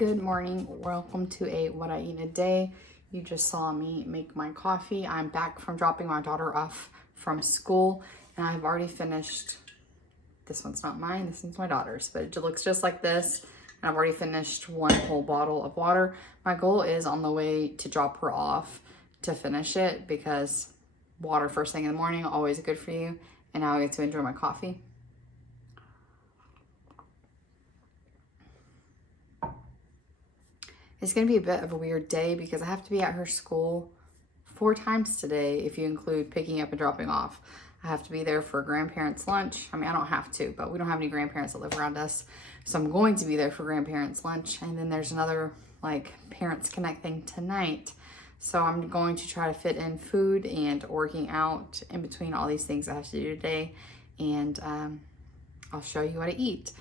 Good morning. Welcome to a What I Eat in a Day. You just saw me make my coffee. I'm back from dropping my daughter off from school and I've already finished. This one's not mine, this one's my daughter's, but it looks just like this. And I've already finished one whole bottle of water. My goal is on the way to drop her off to finish it because water first thing in the morning, always good for you. And now I get to enjoy my coffee. It's gonna be a bit of a weird day because I have to be at her school 4 times today if you include picking up and dropping off. I have to be there for grandparents' lunch. I mean, I don't have to, but we don't have any grandparents that live around us. So I'm going to be there for grandparents' lunch. And then there's another like Parents Connect thing tonight. So I'm going to try to fit in food and working out in between all these things I have to do today. And I'll show you what I eat.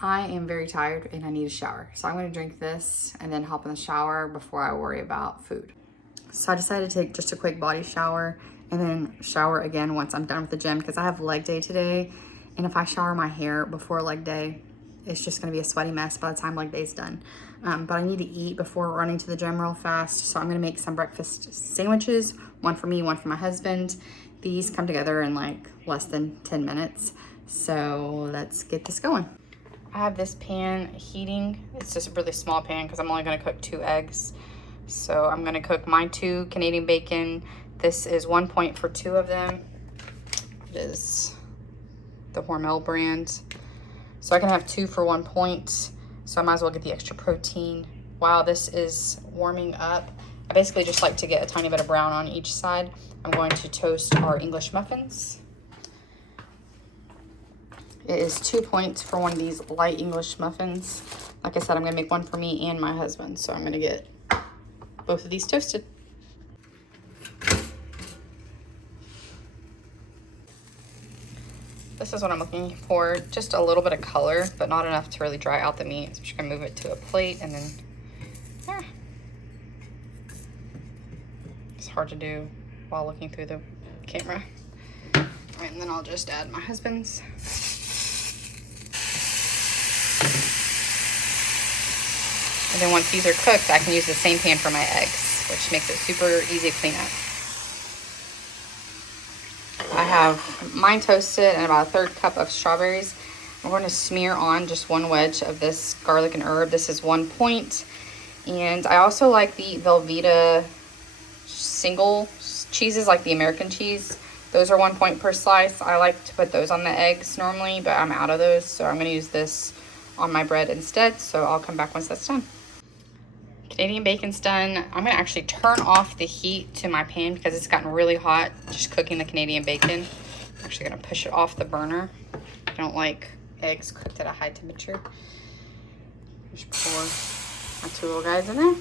I am very tired and I need a shower. So I'm gonna drink this and then hop in the shower before I worry about food. So I decided to take just a quick body shower and then shower again once I'm done with the gym because I have leg day today. And if I shower my hair before leg day, it's just gonna be a sweaty mess by the time leg day's done. But I need to eat before running to the gym real fast. So I'm gonna make some breakfast sandwiches, one for me, one for my husband. These come together in like less than 10 minutes. So let's get this going. I have this pan heating. It's just a really small pan because I'm only gonna cook 2 eggs. So I'm gonna cook my 2 Canadian bacon. This is 1 point for 2 of them. It is the Hormel brand. So I can have 2 for 1 point. So I might as well get the extra protein. While this is warming up, I basically just like to get a tiny bit of brown on each side. I'm going to toast our English muffins. It is 2 points for one of these light English muffins. Like I said, I'm gonna make one for me and my husband. So I'm gonna get both of these toasted. This is what I'm looking for. Just a little bit of color, but not enough to really dry out the meat. So I'm just gonna move it to a plate and then, It's hard to do while looking through the camera. All right, and then I'll just add my husband's. And then once these are cooked, I can use the same pan for my eggs, which makes it super easy to clean up. I have mine toasted and about a 1/3 cup of strawberries. I'm going to smear on just 1 wedge of this garlic and herb. This is 1 point. And I also like the Velveeta single cheeses, like the American cheese. Those are 1 point per slice. I like to put those on the eggs normally, but I'm out of those. So I'm gonna use this on my bread instead. So I'll come back once that's done. Canadian bacon's done. I'm gonna actually turn off the heat to my pan because it's gotten really hot just cooking the Canadian bacon. I'm actually gonna push it off the burner. I don't like eggs cooked at a high temperature. Just pour my 2 little guys in there.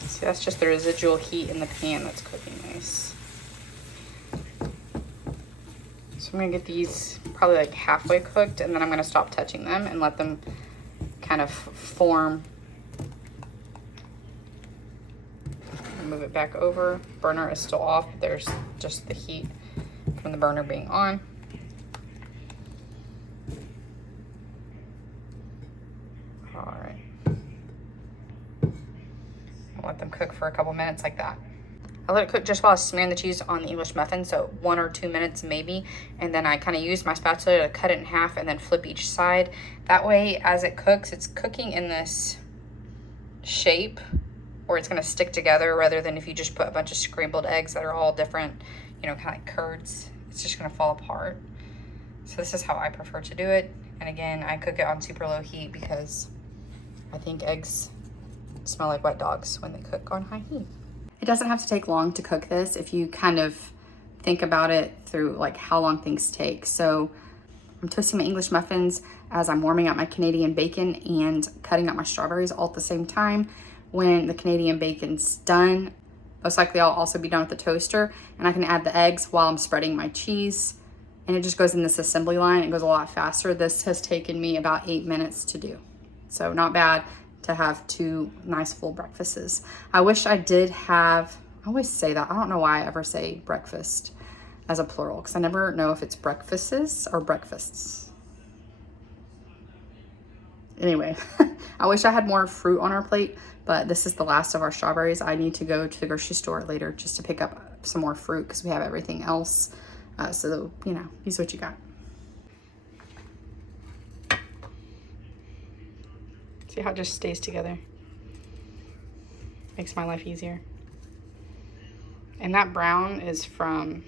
See, that's just the residual heat in the pan that's cooking nice. So I'm gonna get these probably like halfway cooked and then I'm gonna stop touching them and let them kind of form. Move it back over. Burner is still off. There's just the heat from the burner being on. All right. I'll let them cook for a couple minutes like that. I let it cook just while I was smearing the cheese on the English muffin, so 1 or 2 minutes maybe. And then I kind of use my spatula to cut it in half and then flip each side. That way, as it cooks, it's cooking in this shape where it's gonna stick together rather than if you just put a bunch of scrambled eggs that are all different, you know, kind of like curds. It's just gonna fall apart. So this is how I prefer to do it. And again, I cook it on super low heat because I think eggs smell like wet dogs when they cook on high heat. It doesn't have to take long to cook this if you kind of think about it through like how long things take. So I'm toasting my English muffins as I'm warming up my Canadian bacon and cutting up my strawberries all at the same time. When the Canadian bacon's done, most likely I'll also be done with the toaster and I can add the eggs while I'm spreading my cheese. And it just goes in this assembly line. It goes a lot faster. This has taken me about 8 minutes to do. So not bad to have 2 nice full breakfasts. I wish I did have, I always say that. I don't know why I ever say breakfast. as a plural because I never know if it's breakfasts or breakfasts. Anyway, I wish I had more fruit on our plate, but this is the last of our strawberries. I need to go to the grocery store later just to pick up some more fruit because we have everything else. So, you know, use what you got. See how it just stays together? Makes my life easier. And that brown is from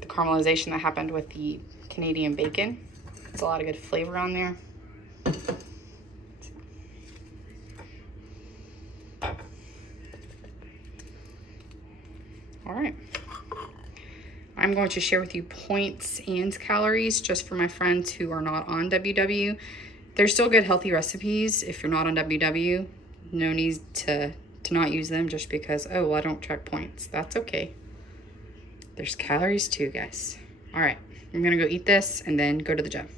the caramelization that happened with the Canadian bacon. There's a lot of good flavor on there. All right. I'm going to share with you points and calories just for my friends who are not on WW. They're still good healthy recipes if you're not on WW. No need to not use them just because, oh, well, I don't track points. That's okay. There's calories too, guys. All right, I'm gonna go eat this and then go to the gym.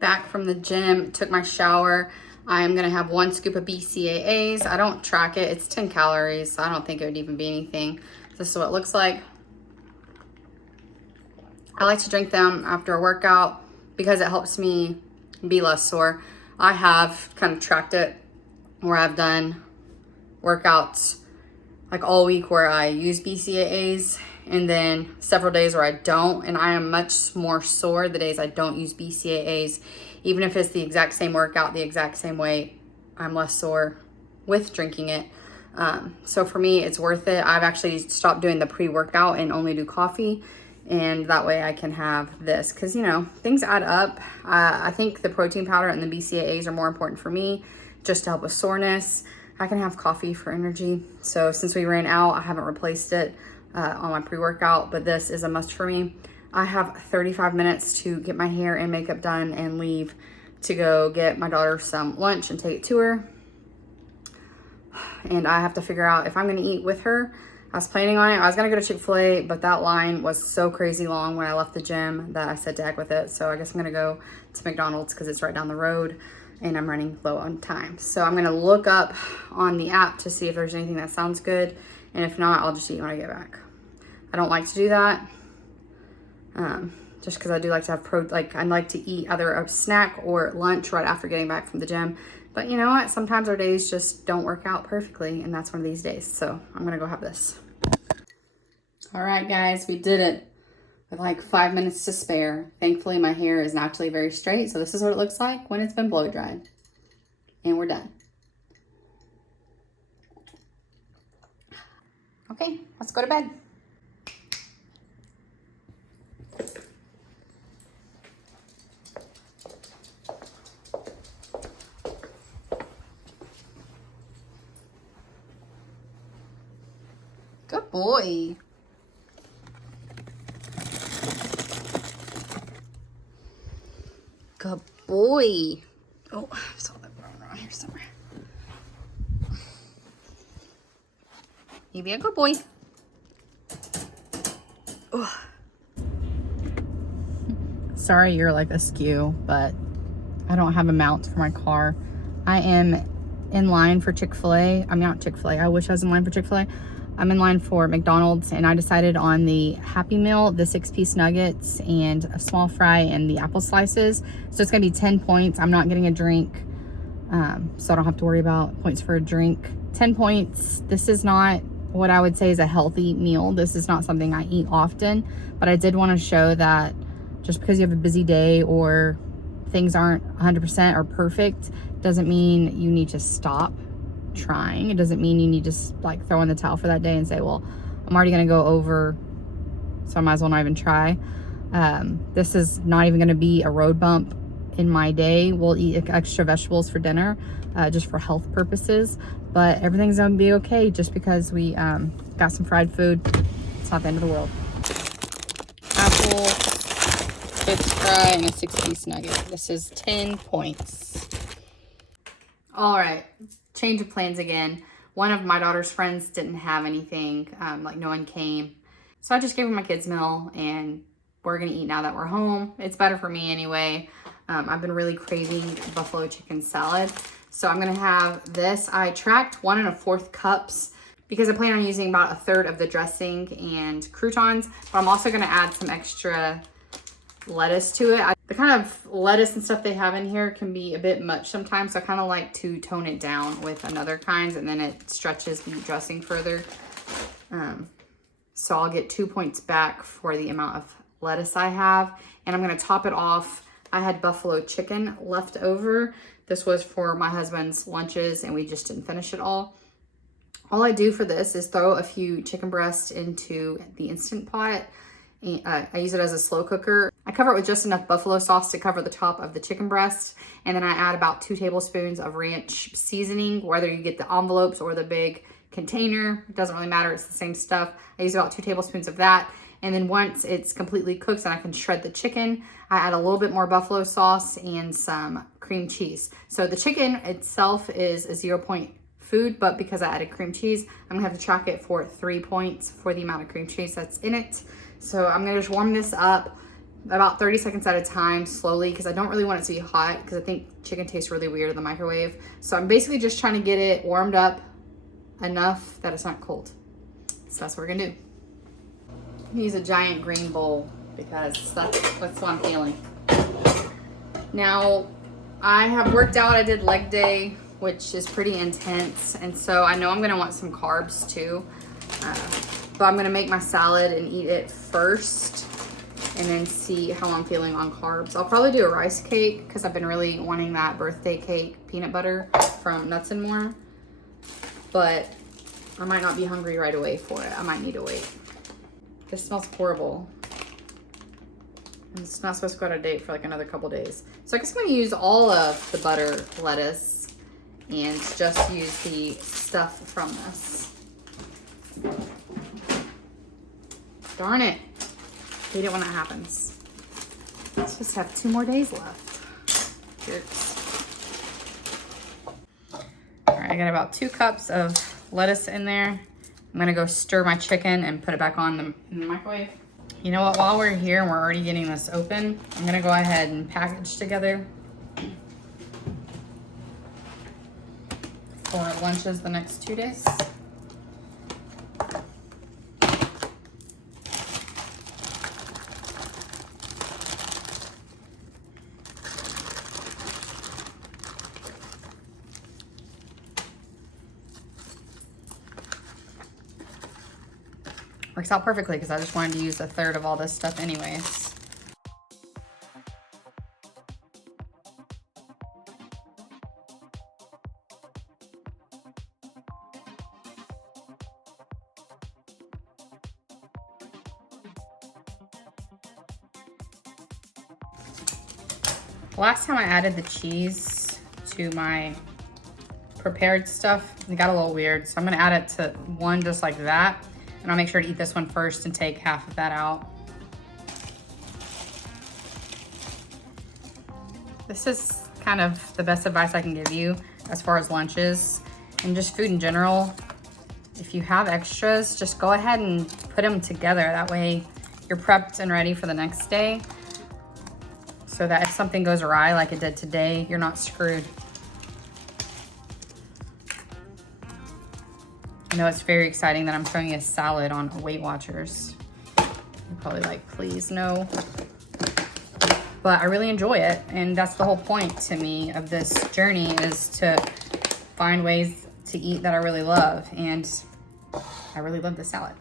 Back from the gym, took my shower. I am gonna have 1 scoop of BCAAs. I don't track it, it's 10 calories, so I don't think it would even be anything. This is what it looks like. I like to drink them after a workout because it helps me be less sore. I have kind of tracked it where I've done workouts like all week where I use BCAAs and then several days where I don't, and I am much more sore the days I don't use BCAAs. Even if it's the exact same workout, the exact same weight, I'm less sore with drinking it. So for me, it's worth it. I've actually stopped doing the pre-workout and only do coffee, and that way I can have this because, you know, things add up. I think the protein powder and the BCAAs are more important for me just to help with soreness. I can have coffee for energy. So since we ran out, I haven't replaced it on my pre-workout, but this is a must for me. I have 35 minutes to get my hair and makeup done and leave to go get my daughter some lunch and take it to her. And I have to figure out if I'm gonna eat with her. I was planning on it. I was gonna go to Chick-fil-A, but that line was so crazy long when I left the gym that I said to heck with it. So I guess I'm gonna go to McDonald's because it's right down the road and I'm running low on time. So I'm gonna look up on the app to see if there's anything that sounds good. And if not, I'll just eat when I get back. I don't like to do that. Just because I do like to have I like to eat either a snack or lunch right after getting back from the gym. But you know what? Sometimes our days just don't work out perfectly, and that's one of these days. So I'm gonna go have this. All right, guys, we did it with like 5 minutes to spare. Thankfully, my hair is naturally very straight, so this is what it looks like when it's been blow dried. And we're done. Okay, let's go to bed. Good boy. Good boy. Oh, I saw that one around here somewhere. You be a good boy. Ugh. Sorry you're like askew, but I don't have a mount for my car. I am in line for Chick-fil-A. I'm not Chick-fil-A. I wish I was in line for Chick-fil-A. I'm in line for McDonald's, and I decided on the Happy Meal, the 6-piece nuggets and a small fry and the apple slices. So it's gonna be 10 points. I'm not getting a drink, so I don't have to worry about points for a drink. 10 points. This is not what I would say is a healthy meal. This is not something I eat often, but I did want to show that just because you have a busy day or things aren't 100% or perfect doesn't mean you need to stop trying. It doesn't mean you need to like throw in the towel for that day and say, well, I'm already gonna go over, so I might as well not even try. This is not even gonna be a road bump in my day. We'll eat extra vegetables for dinner, just for health purposes, but everything's gonna be okay just because we got some fried food. It's not the end of the world. Apple, chips fry, and a 6-piece nugget. This is 10 points. All right, change of plans again. One of my daughter's friends didn't have anything, like no one came. So I just gave her my kids' meal, and we're gonna eat now that we're home. It's better for me anyway. I've been really craving buffalo chicken salad. So I'm gonna have this. I tracked 1 1/4 cups because I plan on using about 1/3 of the dressing and croutons, but I'm also gonna add some extra lettuce to it. The kind of lettuce and stuff they have in here can be a bit much sometimes, so I kind of like to tone it down with another kinds, and then it stretches the dressing further. So I'll get 2 points back for the amount of lettuce I have, and I'm gonna top it off. I had buffalo chicken left over. This was for my husband's lunches, and we just didn't finish it all. All I do for this is throw a few chicken breasts into the Instant Pot. I use it as a slow cooker. I cover it with just enough buffalo sauce to cover the top of the chicken breast, and then I add about 2 tablespoons of ranch seasoning, whether you get the envelopes or the big container. It doesn't really matter, it's the same stuff. I use about 2 tablespoons of that, and then once it's completely cooked and I can shred the chicken, I add a little bit more buffalo sauce and some cream cheese. So the chicken itself is a 0-point food, but because I added cream cheese, I'm gonna have to track it for 3 points for the amount of cream cheese that's in it. So I'm gonna just warm this up about 30 seconds at a time slowly, because I don't really want it to be hot because I think chicken tastes really weird in the microwave. So I'm basically just trying to get it warmed up enough that it's not cold. So that's what we're gonna do. Use a giant green bowl because that's what I'm feeling. Now, I have worked out, I did leg day, which is pretty intense, and so I know I'm gonna want some carbs too. But I'm gonna make my salad and eat it first and then see how I'm feeling on carbs. I'll probably do a rice cake because I've been really wanting that birthday cake peanut butter from Nuts and More, but I might not be hungry right away for it. I might need to wait. This smells horrible. And it's not supposed to go out of date for like another couple days. So I guess I'm gonna use all of the butter lettuce and just use the stuff from this. Darn it. Hate it when that happens. I'm supposed to have 2 more days left. Jerks. All right, I got about 2 cups of lettuce in there. I'm gonna go stir my chicken and put it back on in the microwave. You know what, while we're here and we're already getting this open, I'm gonna go ahead and package together for lunches the next 2 days. Works out perfectly because I just wanted to use 1/3 of all this stuff anyways. Last time I added the cheese to my prepared stuff, it got a little weird. So I'm gonna add it to one just like that. And I'll make sure to eat this one first and take half of that out. this is kind of the best advice I can give you as far as lunches and just food in general. If you have extras, just go ahead and put them together. That way you're prepped and ready for the next day, so that if something goes awry like it did today, you're not screwed. I know it's very exciting that I'm showing you a salad on Weight Watchers. You're probably like, please no. But I really enjoy it, and that's the whole point to me of this journey, is to find ways to eat that I really love, and I really love the salad.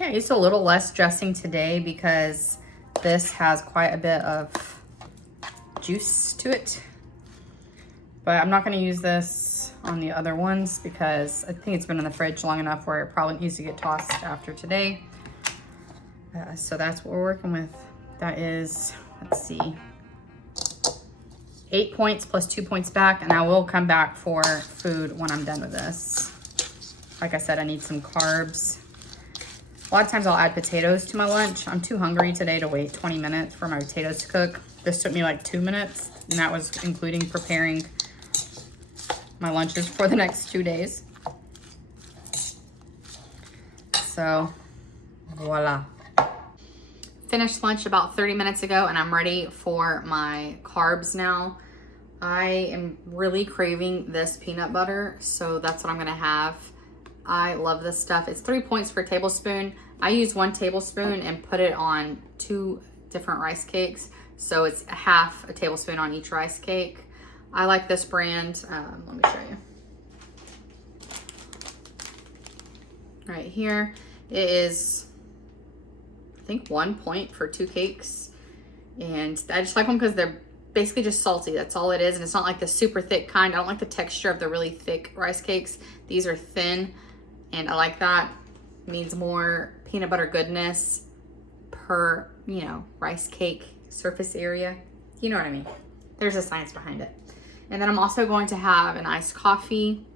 Yeah, I used a little less dressing today because this has quite a bit of juice to it. But I'm not gonna use this on the other ones because I think it's been in the fridge long enough where it probably needs to get tossed after today. So that's what we're working with. That is, let's see, 8 points plus 2 points back, and I will come back for food when I'm done with this. Like I said, I need some carbs. A lot of times I'll add potatoes to my lunch. I'm too hungry today to wait 20 minutes for my potatoes to cook. This took me like 2 minutes, and that was including preparing my lunches for the next 2 days. So, voila. Finished lunch about 30 minutes ago, and I'm ready for my carbs now. I am really craving this peanut butter, so that's what I'm gonna have. I love this stuff. It's 3 points per tablespoon. I use 1 tablespoon and put it on 2 different rice cakes, so it's half a tablespoon on each rice cake. I like this brand. Let me show you. Right here, it is, I think, 1 point for 2 cakes, and I just like them because they're basically just salty. That's all it is, and it's not like the super thick kind. I don't like the texture of the really thick rice cakes. These are thin, and I like that. It means more peanut butter goodness per, you know, rice cake surface area. You know what I mean? There's a science behind it. And then I'm also going to have an iced coffee.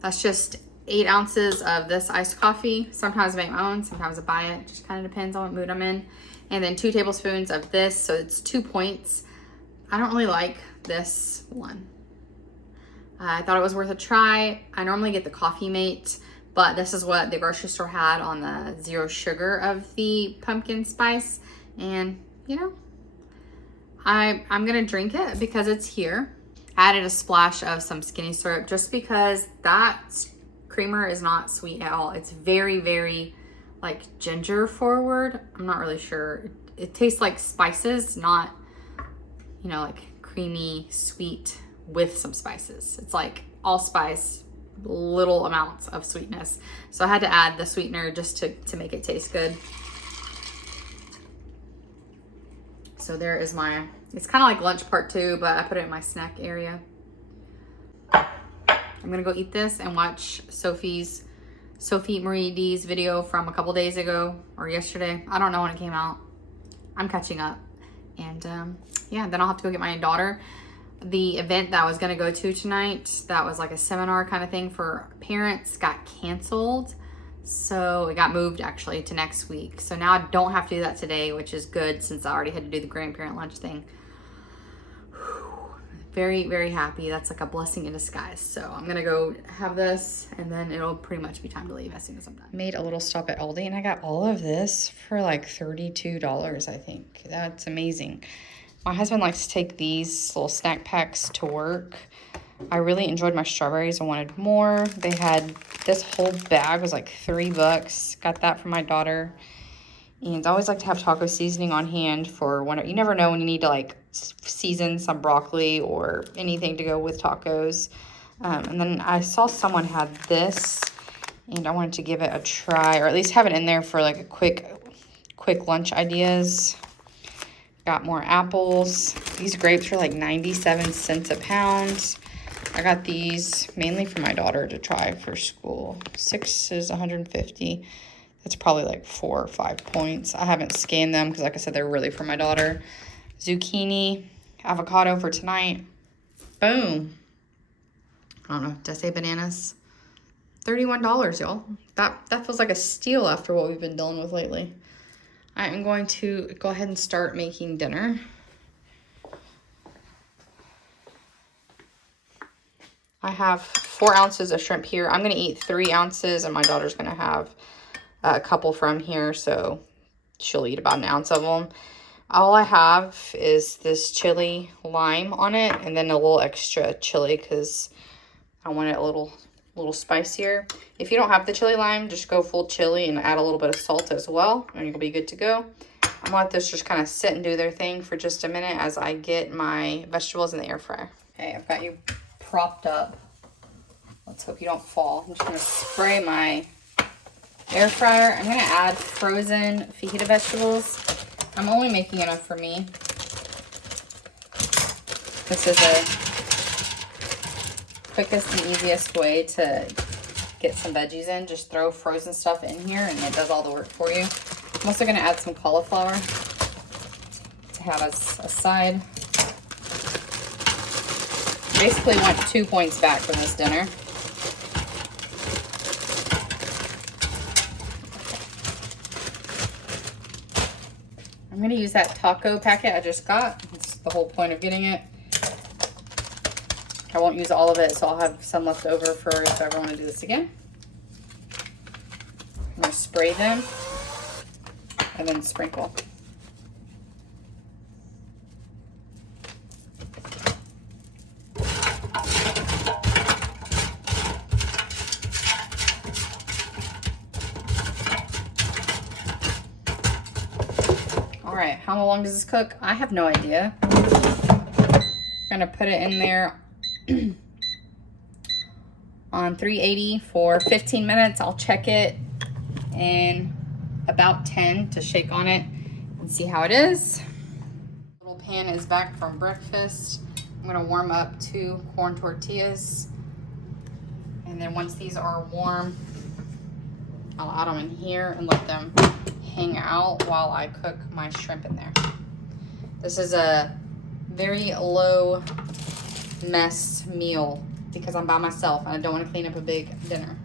That's just 8 ounces of this iced coffee. Sometimes I make my own, sometimes I buy it. Just kind of depends on what mood I'm in. And then 2 tablespoons of this, so it's 2 points. I don't really like this one. I thought it was worth a try. I normally get the Coffee Mate, but this is what the grocery store had on the 0 sugar of the pumpkin spice. And, you know, I'm gonna drink it because it's here. Added a splash of some skinny syrup just because that creamer is not sweet at all. It's very, very like ginger forward. I'm not really sure. It tastes like spices, not, you know, like creamy, sweet with some spices. It's like allspice, little amounts of sweetness. So I had to add the sweetener just to make it taste good. So there is my, it's kind of like lunch part 2, but I put it in my snack area. I'm gonna go eat this and watch Sophie Marie D's video from a couple days ago or yesterday. I don't know when it came out. I'm catching up. And yeah, then I'll have to go get my daughter. The event that I was gonna go to tonight, that was like a seminar kind of thing for parents, got canceled. So it got moved actually to next week. So now I don't have to do that today, which is good since I already had to do the grandparent lunch thing. Very, very happy. That's like a blessing in disguise. So I'm gonna go have this and then it'll pretty much be time to leave as soon as I'm done. Made a little stop at Aldi and I got all of this for like $32, I think. That's amazing. My husband likes to take these little snack packs to work. I really enjoyed my strawberries. I wanted more. They had, this whole bag was like $3. Got that for my daughter. And I always like to have taco seasoning on hand for when, you never know when you need to like season some broccoli or anything to go with tacos. And then I saw someone had this and I wanted to give it a try, or at least have it in there for like a quick lunch ideas. Got more apples. These grapes are like 97 cents a pound. I got these mainly for my daughter to try for school. 6 is 150. That's probably like 4 or 5 points. I haven't scanned them because, like I said, they're really for my daughter. Zucchini, avocado for tonight. Boom. I don't know. Did I say bananas? $31, y'all. That feels like a steal after what we've been dealing with lately. I am going to go ahead and start making dinner. I have 4 ounces of shrimp here. I'm going to eat 3 ounces, and my daughter's going to have a couple from here, so she'll eat about 1 ounce of them. All I have is this chili lime on it, and then a little extra chili because I want it a little spicier. If you don't have the chili lime, just go full chili and add a little bit of salt as well, and you'll be good to go. I'm gonna let this just kind of sit and do their thing for just a minute as I get my vegetables in the air fryer. Okay, I've got you propped up. Let's hope you don't fall. I'm just gonna spray my air fryer. I'm gonna add frozen fajita vegetables. I'm only making enough for me. This is the quickest and easiest way to get some veggies in. Just throw frozen stuff in here and it does all the work for you. I'm also gonna add some cauliflower to have as a side. Basically want 2 points back from this dinner. I'm going to use that taco packet I just got. That's the whole point of getting it. I won't use all of it, so I'll have some left over for if I ever want to do this again. I'm going to spray them and then sprinkle. Alright, how long does this cook? I have no idea. I'm gonna put it in there on 380 for 15 minutes. I'll check it in about 10 to shake on it and see how it is. Little pan is back from breakfast. I'm gonna warm up 2 corn tortillas. And then once these are warm, I'll add them in here and let them hang out while I cook my shrimp in there. This is a very low mess meal because I'm by myself and I don't want to clean up a big dinner.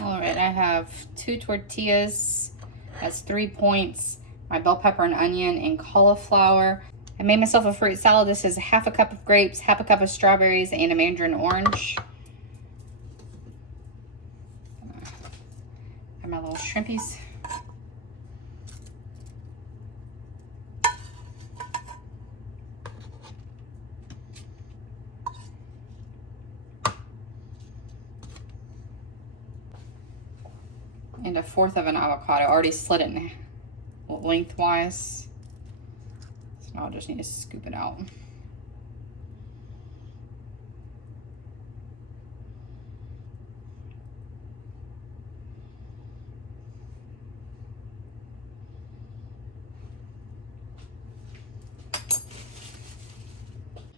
All right, I have 2 tortillas. That's 3 points. My bell pepper and onion and cauliflower. I made myself a fruit salad. This is half a cup of grapes, half a cup of strawberries, and a mandarin orange. Got my little shrimpies. And 1/4 of an avocado. I already slit it in lengthwise. So now I just need to scoop it out.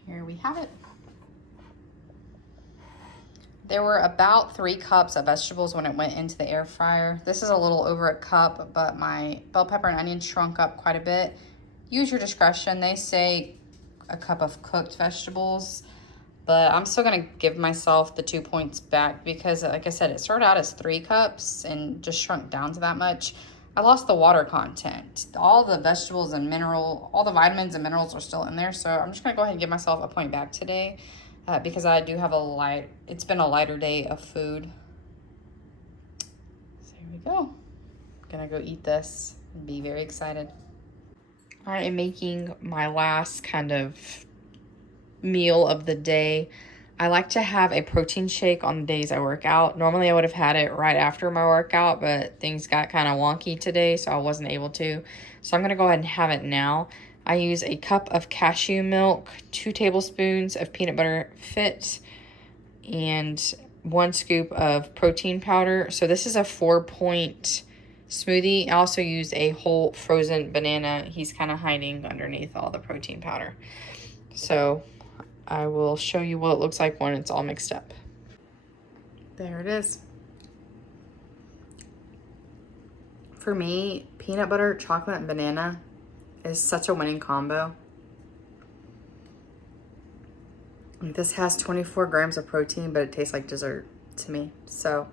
Here we have it. There were about 3 cups of vegetables when it went into the air fryer. This is a little over a cup, but my bell pepper and onion shrunk up quite a bit. Use your discretion. They say a cup of cooked vegetables, but I'm still gonna give myself the 2 points back because, like I said, it started out as 3 cups and just shrunk down to that much. I lost the water content. All the vegetables and all the vitamins and minerals are still in there, so I'm just gonna go ahead and give myself a point back today. Because I do have it's been a lighter day of food. So here we go. I'm gonna go eat this and be very excited. I am making my last kind of meal of the day. I like to have a protein shake on the days I work out. Normally I would have had it right after my workout, but things got kind of wonky today, so I wasn't able to. So I'm gonna go ahead and have it now. I use a cup of cashew milk, 2 tablespoons of peanut butter fit, and 1 scoop of protein powder. So this is a 4-point smoothie. I also use a whole frozen banana. He's kind of hiding underneath all the protein powder. So I will show you what it looks like when it's all mixed up. There it is. For me, peanut butter, chocolate, and banana is such a winning combo. This has 24 grams of protein, but it tastes like dessert to me. So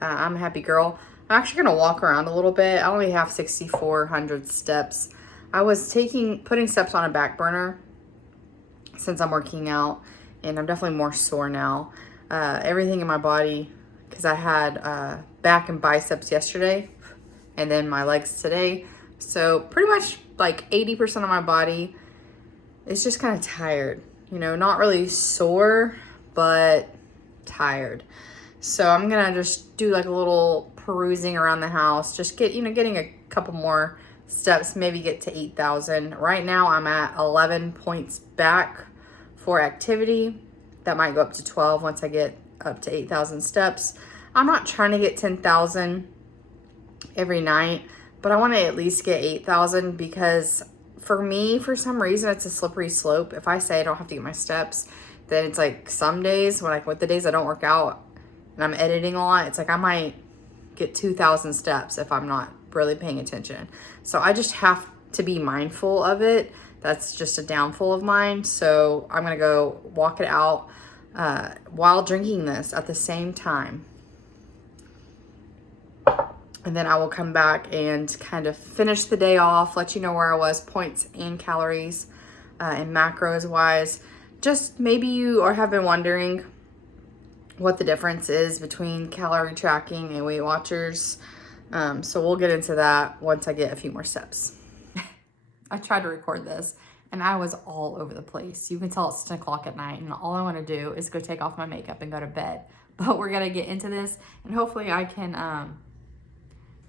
I'm a happy girl. I'm actually gonna walk around a little bit. I only have 6,400 steps. I was putting steps on a back burner since I'm working out, and I'm definitely more sore now. Everything in my body, because I had back and biceps yesterday, and then my legs today. So pretty much like 80% of my body is just kind of tired. You know, not really sore, but tired. So I'm gonna just do like a little perusing around the house, just getting a couple more steps, maybe get to 8,000. Right now I'm at 11 points back for activity. That might go up to 12 once I get up to 8,000 steps. I'm not trying to get 10,000 every night, but I want to at least get 8,000 because for me, for some reason, it's a slippery slope. If I say I don't have to get my steps, then it's like some days with the days I don't work out and I'm editing a lot, it's like I might get 2,000 steps if I'm not really paying attention. So I just have to be mindful of it. That's just a downfall of mine. So I'm gonna go walk it out while drinking this at the same time. And then I will come back and kind of finish the day off, let you know where I was, points and calories and macros wise. Just maybe you have been wondering what the difference is between calorie tracking and Weight Watchers. So we'll get into that once I get a few more steps. I tried to record this and I was all over the place. You can tell it's 10 o'clock at night and all I want to do is go take off my makeup and go to bed. But we're going to get into this and hopefully I can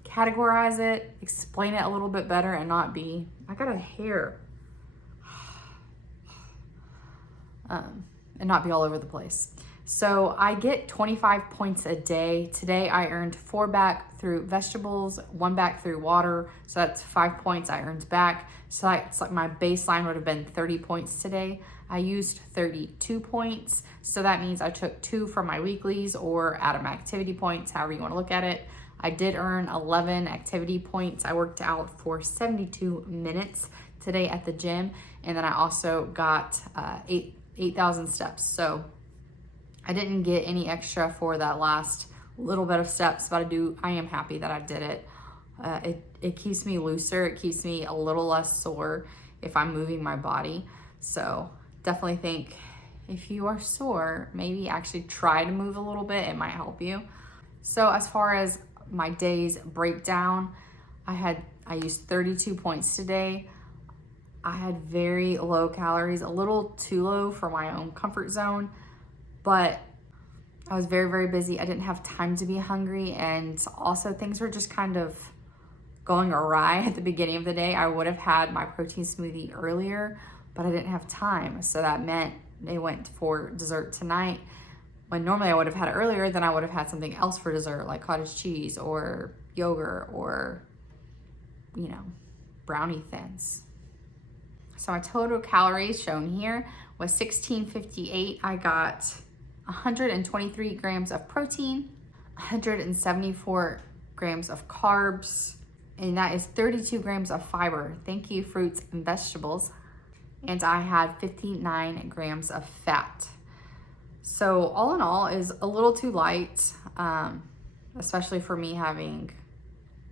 categorize it, explain it a little bit better and not be, I got a hair, and not be all over the place. So I get 25 points a day. Today I earned 4 back through vegetables, 1 back through water. So that's 5 points I earned back. So it's like my baseline would have been 30 points today. I used 32 points. So that means I took 2 from my weeklies or out of my activity points, however you want to look at it. I did earn 11 activity points. I worked out for 72 minutes today at the gym. And then I also got 8,000 steps. So I didn't get any extra for that last little bit of steps, but I am happy that I did it. It keeps me looser. It keeps me a little less sore if I'm moving my body. So definitely think if you are sore, maybe actually try to move a little bit. It might help you. So as far as my day's breakdown, I used 32 points today. I had very low calories, a little too low for my own comfort zone, but I was very, very busy. I didn't have time to be hungry. And also things were just kind of going awry at the beginning of the day. I would have had my protein smoothie earlier, but I didn't have time. So that meant they went for dessert tonight. When normally I would have had it earlier, then I would have had something else for dessert, like cottage cheese or yogurt or, brownie thins. So my total calories shown here was 1658. I got 123 grams of protein, 174 grams of carbs, and that is 32 grams of fiber. Thank you, fruits and vegetables. And I had 59 grams of fat. So all in all is a little too light, especially for me having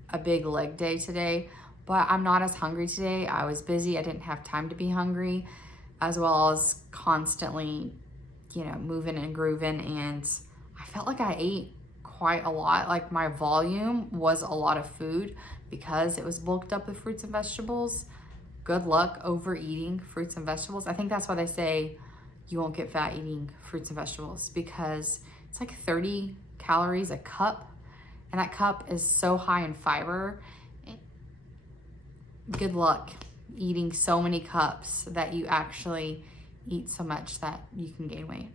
a big leg day today, but I'm not as hungry today. I was busy. I didn't have time to be hungry, as well as constantly, moving and grooving. And I felt like I ate quite a lot. Like my volume was a lot of food because it was bulked up with fruits and vegetables. Good luck overeating fruits and vegetables. I think that's why they say you won't get fat eating fruits and vegetables, because it's like 30 calories a cup, and that cup is so high in fiber. Good luck eating so many cups that you actually eat so much that you can gain weight.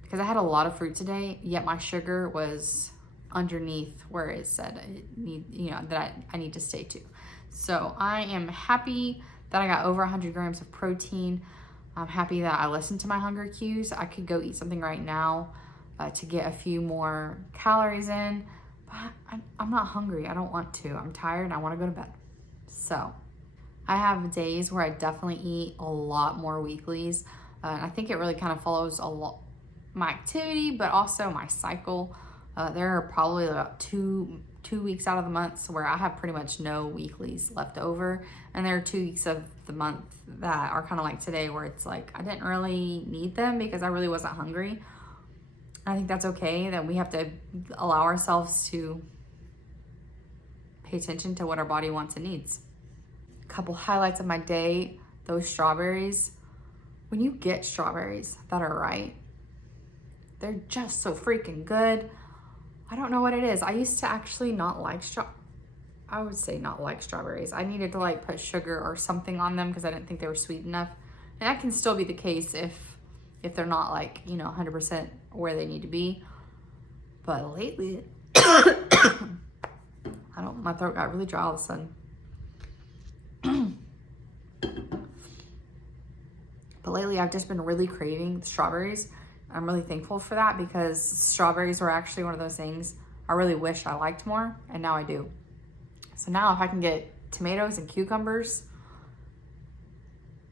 Because I had a lot of fruit today, yet my sugar was underneath where it said that I need to stay to. So I am happy that I got over 100 grams of protein. I'm happy that I listened to my hunger cues. I could go eat something right now to get a few more calories in, but I'm not hungry. I don't want to. I'm tired and I want to go to bed. So I have days where I definitely eat a lot more weeklies. I think it really kind of follows a lot my activity, but also my cycle. There are probably about two weeks out of the month where I have pretty much no weeklies left over. And there are 2 weeks of the month that are kind of like today where it's like, I didn't really need them because I really wasn't hungry. I think that's okay, that we have to allow ourselves to pay attention to what our body wants and needs. A couple highlights of my day, those strawberries. When you get strawberries that are right, they're just so freaking good. I don't know what it is. I used to actually not like I would say not like strawberries. I needed to like put sugar or something on them because I didn't think they were sweet enough. And that can still be the case if they're not like, 100% where they need to be. But lately, my throat got really dry all of a sudden. But lately I've just been really craving strawberries. I'm really thankful for that because strawberries were actually one of those things I really wish I liked more, and now I do. So now if I can get tomatoes and cucumbers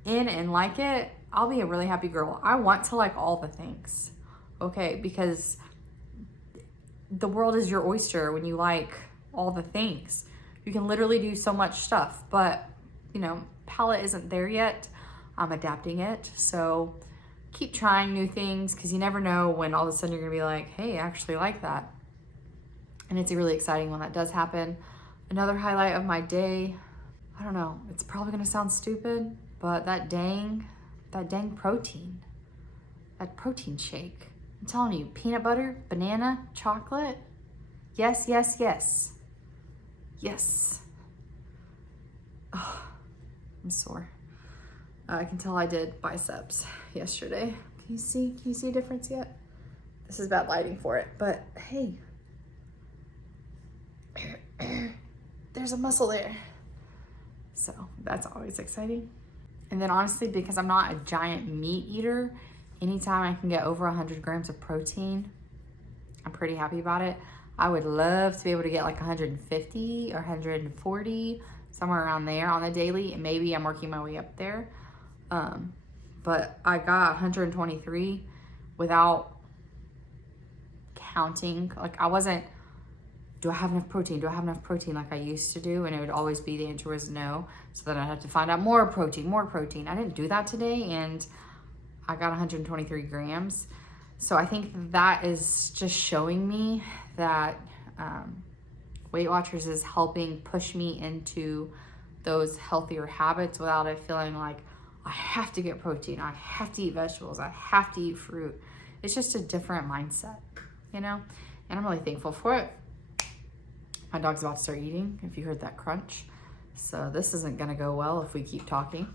in and like it, I'll be a really happy girl. I want to like all the things, okay? Because the world is your oyster when you like all the things. You can literally do so much stuff, but palate isn't there yet. I'm adapting it. So keep trying new things because you never know when all of a sudden you're gonna be like, hey, I actually like that. And it's really exciting when that does happen. Another highlight of my day, I don't know, it's probably gonna sound stupid, but that dang protein, that protein shake. I'm telling you, peanut butter, banana, chocolate. Yes, yes, yes. Yes. Oh, I'm sore. I can tell I did biceps yesterday. Can you see a difference yet? This is bad lighting for it, but hey, there's a muscle there. So that's always exciting. And then honestly, because I'm not a giant meat eater, anytime I can get over 100 grams of protein, I'm pretty happy about it. I would love to be able to get like 150 or 140, somewhere around there on the daily, and maybe I'm working my way up there. But I got 123 without counting. Like I wasn't, do I have enough protein? Do I have enough protein like I used to do? And it would always be, the answer was no. So then I'd have to find out more protein. I didn't do that today, and I got 123 grams. So I think that is just showing me that Weight Watchers is helping push me into those healthier habits without it feeling like I have to get protein, I have to eat vegetables, I have to eat fruit. It's just a different mindset, and I'm really thankful for it. My dog's about to start eating, if you heard that crunch. So this isn't gonna go well if we keep talking.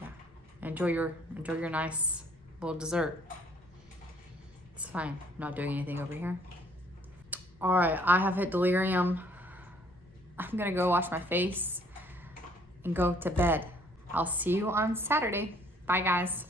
Yeah, enjoy your nice little dessert. It's fine, I'm not doing anything over here. All right, I have hit delirium. I'm gonna go wash my face and go to bed. I'll see you on Saturday. Bye guys.